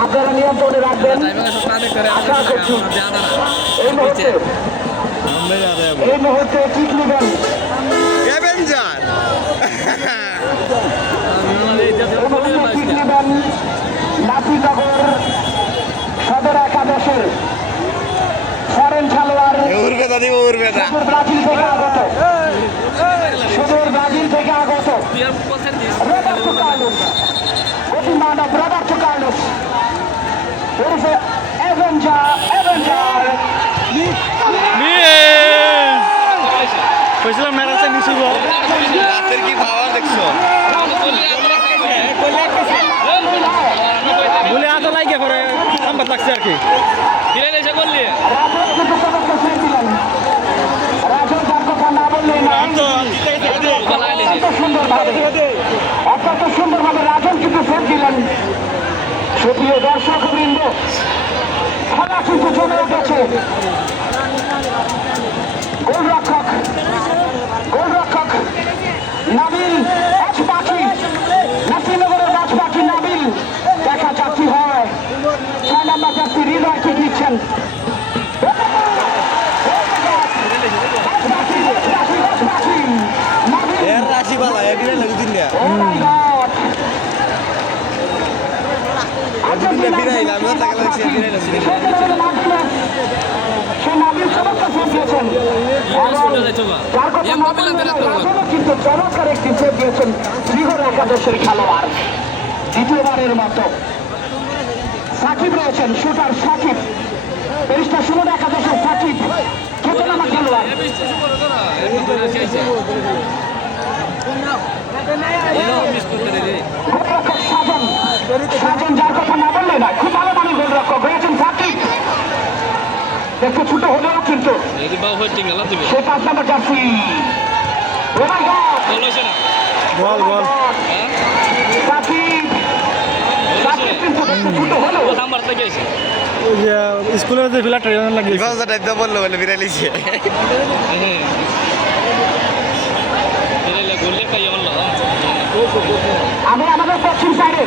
আপনারা নিয়ন্ত্রণে রাখবেন। আশা করছি এই মুহূর্তে এই মুহূর্তে ঠিক নেবেন। অ্যাভেঞ্জার। ঠিক নেবেন নাসিরনগর সদর একাদশের ফরেন খেলোয়াড় উড়বে দাদি উড়বে না ব্রাজিল থেকে আগত। সুদূর ব্রাজিল থেকে আগত। Roberto Carlos. অতি মানব কার্লোস। ওরফে অ্যাভেঞ্জার অ্যাভেঞ্জার কইছিলাম না রাস্তা নিচু গো রাতের কি পাওয়ার দেখছ বলে আতো লাগে পরে নাম্বার লাগছে আর কি রাজন কিন্তু চমৎকার ছেড়ে দিলেন রাজন তার কথা না বললেই না অত্যন্ত সুন্দরভাবে অত্যন্ত সুন্দরভাবে রাজন কিন্তু সেট দিলেন সুপ্রিয় দর্শক বৃন্দ খেলা কিন্তু জমে উঠেছে গোলরক্ষক কথা না বললে নয়, রাজনও কিন্তু চমৎকার একটি সেভ দিয়েছেন শ্রীহর একাদশের খেলোয়াড় দ্বিতীয়বারের মতো সাকিব রয়েছেন শুটার সাকিব তেইশটা ষোলো একাদশের সাকিব খেলোয়াড় সাজন সাজন যার কথা না বললে না খুব ভালো মানের গোলরক্ষক হয়েছেন সাকিব একটু ছোট হলেও কিন্তু সে পাঁচ নম্বর জার্সি। Oh! বল বল সাকিব! সাকিব কিন্তু ছোট হলেও। ওই যে স্কুলের যে ফিলা ট্রেন লাগিয়েছে বিভাজা টাইপ দা বলল বলে ফিরাইলিছে আমি আমাদের পশ্চিম সাইডে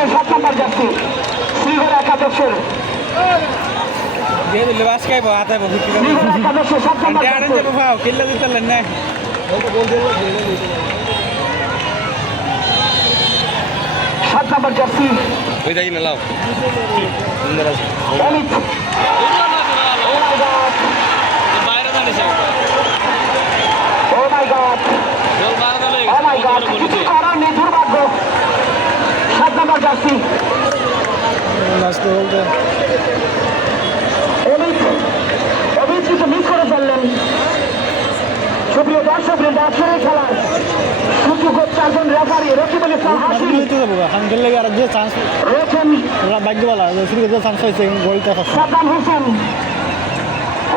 ঠিক নিচ্ছে সাত নম্বর যাত্রী শ্রীঘর একাদশের দিয়ে দিলে বাস খাইবো হাতাইবো ফিফটি শ্রীঘর একাদশের সাত নম্বর যাত্রী ভাও কিল্লা দিতে না সাত নম্বর যাত্রী ওই যাই না লাও সুন্দর আছে Amit oh my god oh my god oh my god যাত্রী লাস্ট বলতে অমিত অমিত কিছু মিস করে ফেললেন সুপ্রিয় দর্শক দর্শকের খেলার সুযোগ চারজন রেফারি রকিব আলী ইসলাম হাসি লইতে যাব আর যে চান্স রয়েছেন ভাগ্য বলা শুরু করতে চান্স পাইছে গোলটা সাদ্দাম হোসেন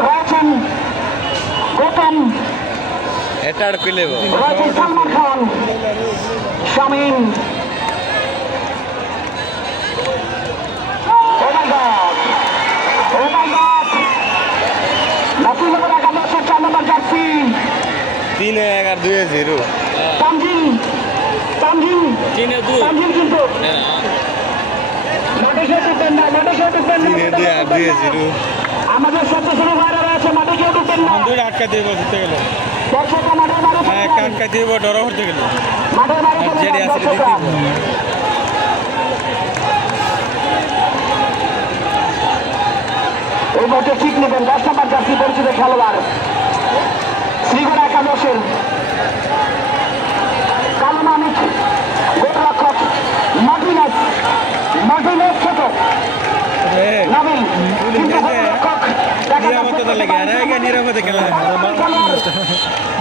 রয়েছেন গৌতম এটা আর রয়েছেন সালমান খান শামিন তিন এক আর দুই জিরো। তানজিম তানজিম তানজিম কিন্তু মাঠে কেউ ঢুকবেন না মাঠে কেউ ঢুকবেন না তিনে দুই আর দুই জিরো। আমাদের স্বেচ্ছাসেবী ভাইরা রয়েছে মাঠে কেউ ঢুকবেন না দুইটা আটকা দিয়ে জিততে গেল। বাইরে হ্যাঁ। আটকা দিয়ে ডর করতে গেল। বাইরে চলে জেডি যান আছে মুহূর্তে ঠিক নেবেন। দশ নম্বর জার্সি পরিচিত খেলোয়াড়। শ্রীগড় একাদশের কালো মানিক গোলরক্ষক মার্টিনেস। মার্টিনেস ছোট। নাবিল কিন্তু গোলরক্ষক নিরাপত্তা লাগে আর একে নিরাপত্তা খেলা ভালো মানের খেলোয়াড়।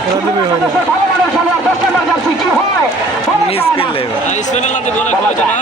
এরা দিবে ভালো খেলোয়াড় দশ নম্বর জার্সি কি হয়? না। না।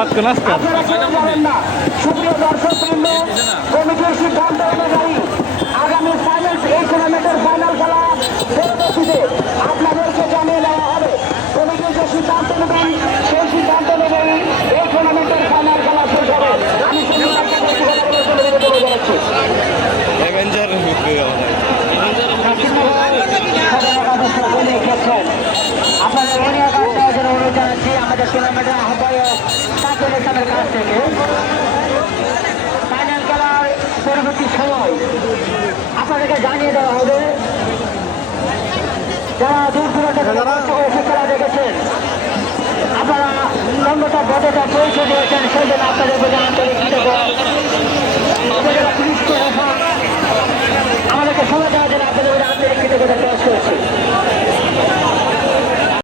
আপনারা সেটা করেন না সুপ্রিয় দর্শক বৃন্দ কমিটির সিদ্ধান্ত অনুযায়ী আগামী ফাইনাল এই টুর্নামেন্টের ফাইনাল খেলা পরবর্তীতে আপনাদেরকে জানিয়ে দেওয়া হবে, কমিটির যে সিদ্ধান্ত নেবেন, সেই সিদ্ধান্ত অনুযায়ী এই টুর্নামেন্টের ফাইনাল আব্দুল ইসলামের কাছ থেকে ফাইনাল খেলার পরবর্তী সময় আপনাদেরকে জানিয়ে দেওয়া হবে যারা দূর দূরান্ত এসে খেলা দেখেছেন আপনারা নম্রতা বদ্ধতা পৌঁছে দিয়েছেন সেজন্য আপনাদের প্রতি আন্তরিক